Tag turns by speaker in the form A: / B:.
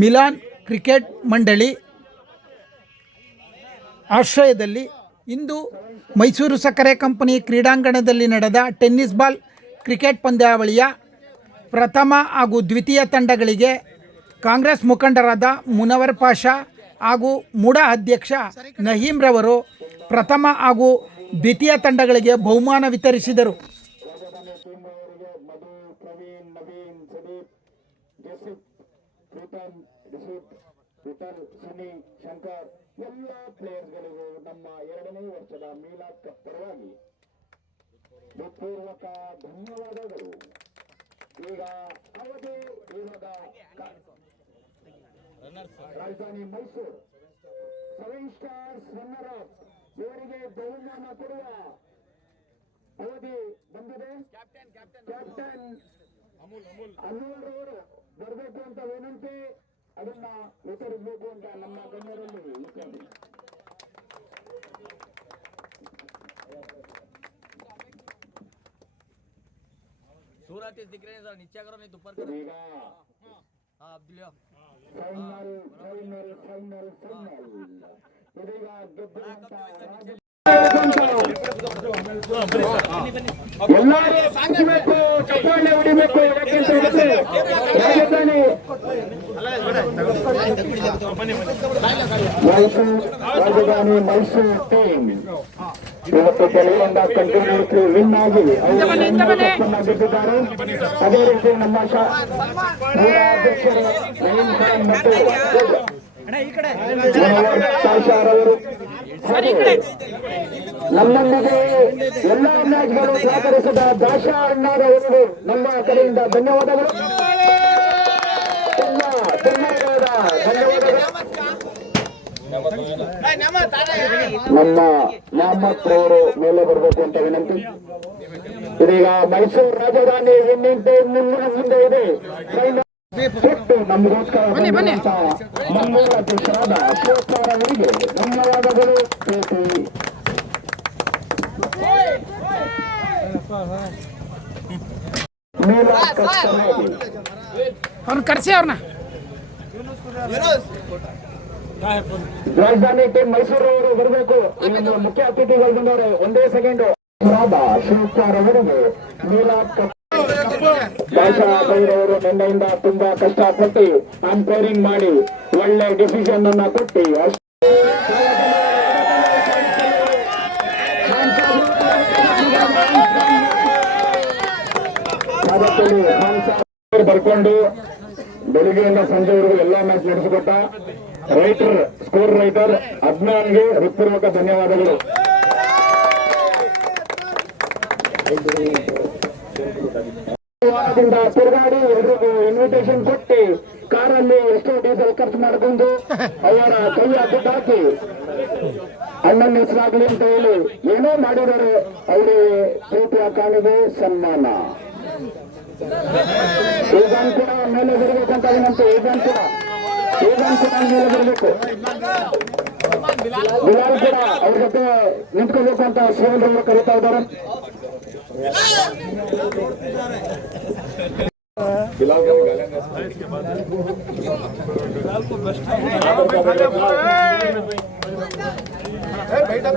A: Milan cricket ಮಂಡಳಿ ಆಶ್ರಯದಲ್ಲಿ ಇಂದು ಮೈಸೂರು ಸಕ್ಕರೆ ಕಂಪನಿ ಕ್ರೀಡಾಂಗಣದಲ್ಲಿ ನಡೆದ ಟೆನ್ನಿಸ್ ಬಾಲ್ ಕ್ರಿಕೆಟ್ ಪಂದ್ಯಾವಳಿಯ ಪ್ರಥಮ ಹಾಗೂ ದ್ವಿತೀಯ ತಂಡಗಳಿಗೆ ಕಾಂಗ್ರೆಸ್ ಮುಖಂಡರಾದ ಮುನವರ್ ಪಾಷಾ ಹಾಗೂ ಮೂಡ ಅಧ್ಯಕ್ಷ ನಹೀಂ ರವರು ಪ್ರಥಮ ಹಾಗೂ ದ್ವಿತೀಯ ತಂಡಗಳಿಗೆ ಬಹುಮಾನ ವಿತರಿಸಿದರು.
B: ಪ್ರೀತಮ್ ರಿಷಿತ್ ವಿಠಲ್ ಸುನಿ ಶಂಕರ್ ಎಲ್ಲ ಪ್ಲೇಯರ್ಗಳಿಗೂ ನಮ್ಮ ಎರಡನೇ ವರ್ಷದ ಮೀಲಾದ್ ಕಪ್ ಪರವಾಗಿ ಹೃತ್ಪೂರ್ವಕ ಧನ್ಯವಾದಗಳು. ಈಗ ಅವಧಿ ಕ- ರಾಜಧಾನಿ Mysuru. Seven stars runner up. ಇವರಿಗೆ ಬಹುಮಾನ ಕೊಡುವ ಅವಧಿ ಬಂದಿದೆ. ಕ್ಯಾಪ್ಟನ್ ಅಮೂಲ್ ರವರು ಬರಬೇಕು ಅಂತ ಏನಂತೆ ಅದನ್ನ ವಿತರಿಸಬೇಕು ಅಂತ ನಮ್ಮ ಗಣ್ಯರಲ್ಲಿ
C: ವಿಚಾರಿಸಿ ಸೂರತ್ ಸರ್. ನಿಚ್ಚೆ ನೀ ತುಪ್ಪರ್ ಕರೋ.
B: ಈಗ ಫೈನಲ್ ಫೈನಲ್ ಮೈಸೂರು ರಾಜಧಾನಿ ಮೈಸೂರು ಟೀಮ್ ಇವತ್ತು ಕೆಲವೊಂದ ಕಂಟಿನ್ಯೂಸ್ಲಿ ವಿನ್ ಆಗಿ ಅವರು ಕಪ್ಪನ್ನ ಗೆದ್ದಿದ್ದಾರೆ. ಅದೇ ರೀತಿ ನಮ್ಮ ಶಾ- ಮೂಲ ಅಧ್ಯಕ್ಷರು ನವೀನ್ ಖಾನ್ ಮತ್ತು ಮನೋಹರ್ ಪಾಷಾರ್ ಅವರು ನಮ್ಮೊಂದಿಗೆ ಎಲ್ಲ ಮ್ಯಾಚ್ಗಳು ಸಹಕರಿಸಿದ ದಾಶಾ ಅಣ್ಣಾರವರಿಗೂ ನಮ್ಮ ಕಡೆಯಿಂದ ಧನ್ಯವಾದಗಳು. ತುಂಬ ಧನ್ಯವಾದ ಧನ್ಯವಾದಗಳು. ನಮ್ಮ ಮೊಹಮ್ಮದ್ ಮೇಲೆ ಬರಬೇಕು ಅಂತ ವಿನಂತಿ. ಇದೀಗ ಮೈಸೂರು ರಾಜಧಾನಿ ವಿನ್ನಿಂಗ್ ಮುಂದಿನ ಮುಂದೆ ಇದೆ. ನಮಗೋಸ್ಕರ ಅಧ್ಯಕ್ಷರಾದ ಅಶೋಕ್ ಧನ್ಯವಾದಗಳು. ಪ್ರೀತಿ.
A: ಅವ್ರನ್ನ ಕರೆಸಿ ಅವ್ರನ್ನ.
B: ರಾಜಧಾನಿ ಟೀಮ್ ಮೈಸೂರು ಅವರು ಬರಬೇಕು ಮುಖ್ಯ ಅತಿಥಿಗಳು ಬಂದವರು ಒಂದೇ ಸೆಕೆಂಡ್. ಶಿವಕುಮಾರ್ ಅವರಿಗೆ ಭಾಷಾ ನಿನ್ನೆಯಿಂದ ತುಂಬಾ ಕಷ್ಟಪಟ್ಟು ಅಂಪೈರಿಂಗ್ ಮಾಡಿ ಒಳ್ಳೆ ಡಿಸಿಷನ್ ಅನ್ನ ಕೊಟ್ಟು ಬರ್ಕೊಂಡು ಬೆಳಿಗ್ಗೆಯಿಂದ ಸಂಜೆವರೆಗೂ ಎಲ್ಲಾ ಮ್ಯಾಚ್ ನಡೆಸಿಕೊಟ್ಟ ರೈಟರ್ ಸ್ಕೋರ್ ರೈಟರ್ ಅಜ್ಞಾನ್ಗೆ ಹೃತ್ಪೂರ್ವಕ ಧನ್ಯವಾದಗಳು. ತಿರುಗಾಡಿ ಎಲ್ರಿಗೂ ಇನ್ವಿಟೇಷನ್ ಕೊಟ್ಟು ಕಾರಲ್ಲಿ ಎಷ್ಟೋ ಡೀಸೆಲ್ ಖರ್ಚು ಮಾಡ್ಕೊಂಡು ಅವರ ಕೈಯ ದುಡ್ಡು ಹಾಕಿ. ಅಣ್ಣನ ಹೆಸರಾಗ್ಲಿ ಅಂತ ಹೇಳಿ ಏನೋ ಮಾಡಿದರೆ ಅವರಿಗೆ ಪ್ರೀತಿಯ ಕಾಣಿಗೆ ಸನ್ಮಾನ. ಈಗಾನ್ ಕೂಡ ಮೇಲೆ ಬರಬೇಕಂತ ವಿನಂತಿ, ಈಗಾನ್ ಕೂಡ. ಈಗಾನ್ ಕೂಡ ಮೇಲೆ ಬರಬೇಕು. ಬಿಲಾಲ್ ಕೂಡ ಅವ್ರ ಜೊತೆ ನಿಂತ್ಕೋಬೇಕು ಅಂತ ಶ್ರೀಮಂತರು ಕರೀತಾ ಇದ್ದಾರೆ. ಏಯ್ ಕಣ